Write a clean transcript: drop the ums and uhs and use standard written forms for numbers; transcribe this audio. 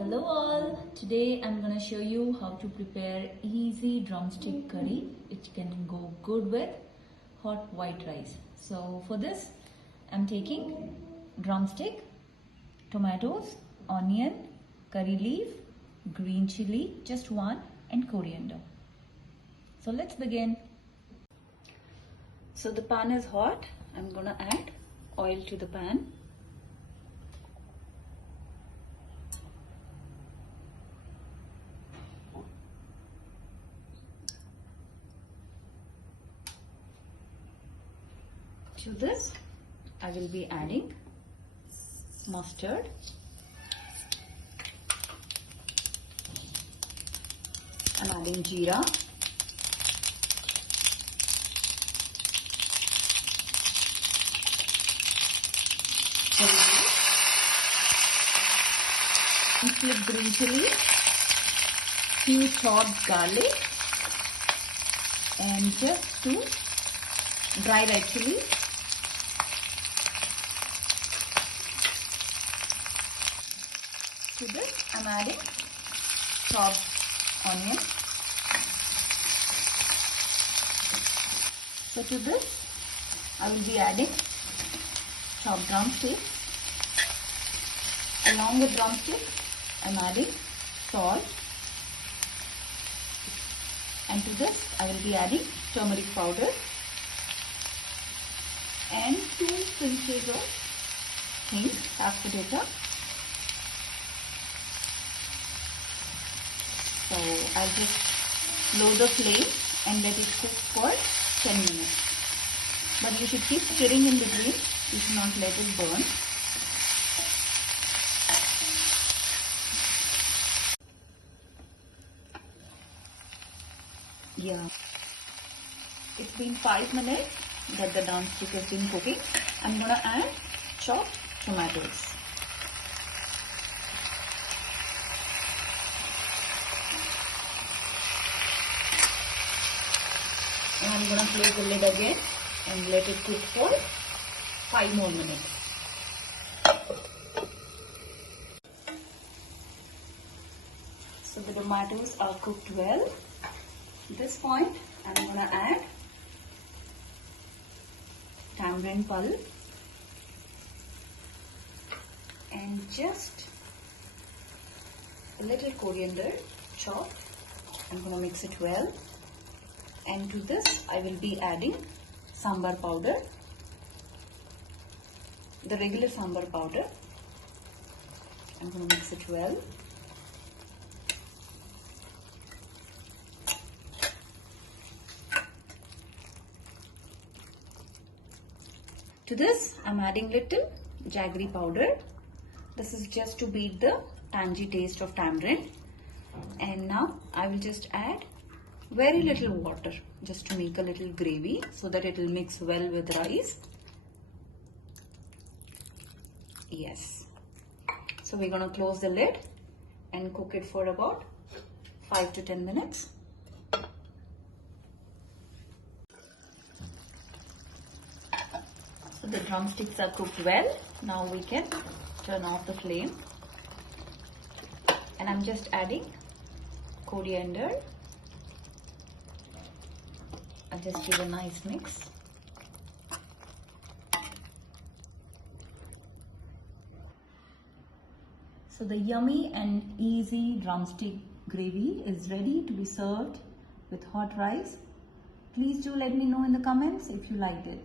Hello all, today I'm gonna show you how to prepare easy drumstick curry which can go good with hot white rice. So for this I'm taking drumstick, tomatoes, onion, curry leaf, green chili, just one, and coriander. So let's begin. So the pan is hot. I'm gonna add oil to the pan. To this, I will be adding mustard, I'm adding jeera, flip green chili, few chopped garlic, and just two dry red chili. To this, I'm adding chopped onion. So to this, I will be adding chopped drumstick. Along with drumstick, I'm adding salt. And to this, I will be adding turmeric powder and 2 pinches of hing, asafoetida. So I'll just lower the flame and let it cook for 10 minutes. But you should keep stirring in between. You should not let it burn. Yeah. It's been 5 minutes that the drumstick has been cooking. I'm gonna add chopped tomatoes. And I'm gonna close the lid again and let it cook for 5 more minutes. So the tomatoes are cooked well. At this point, I'm gonna add tamarind pulp and just a little coriander chopped. I'm gonna mix it well. And to this, I will be adding sambar powder, the regular sambar powder. I'm going to mix it well. To this, I'm adding little jaggery powder. This is just to beat the tangy taste of tamarind. And now I will just add very little water just to make a little gravy so that it will mix well with rice. Yes. So we're going to close the lid and cook it for about 5 to 10 minutes. So the drumsticks are cooked well. Now we can turn off the flame. And I'm just adding coriander. I'll just give a nice mix. So the yummy and easy drumstick gravy is ready to be served with hot rice. Please do let me know in the comments if you liked it.